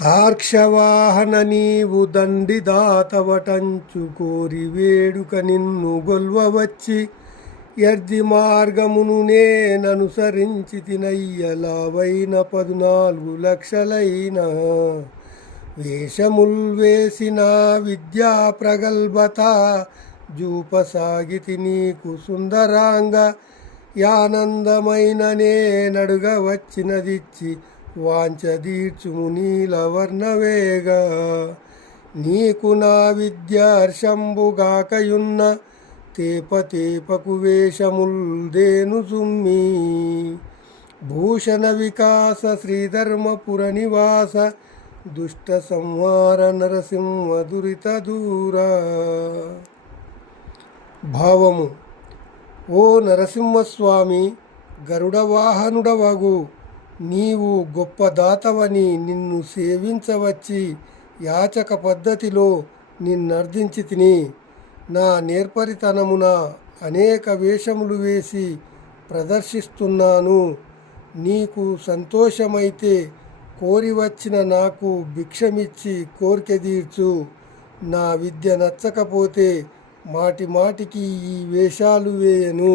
తార్క్షవాహన నీవు దండిదాతవటంచు కోరి వేడుక నిన్ను గొల్వవచ్చి యర్ది మార్గమును నేననుసరించి తినయ్యలావైన 14 లక్షలైన వేషముల్ వేసిన విద్యా ప్రగల్భత జూపసాగితి నీకు సుందరాంగ యానందమైన నేనడుగ వచ్చినదిచ్చి వాంచదీర్చుము నీలవర్ణవేగ నీకు నా విద్యార్షంబుగాకయున్న తేపతేపకు వేషముల్ దేను సుమ్మి భూషణ వికాస శ్రీధర్మపుర నివాస దుష్ట సంహార నరసింహ దురిత దూర. భావము: ఓ నరసింహస్వామి, గరుడవాహనుడవగు నీవు గొప్ప దాతవని నిన్ను సేవించవచ్చి యాచక పద్ధతిలో నిన్నర్థించి తిని నా నేర్పరితనమున అనేక వేషములు వేసి ప్రదర్శిస్తున్నాను. నీకు సంతోషమైతే కోరి వచ్చిన నాకు భిక్షమిచ్చి కోరిక తీర్చు. నా విద్య నచ్చకపోతే మాటి మాటికి ఈ వేషాలు వేయను.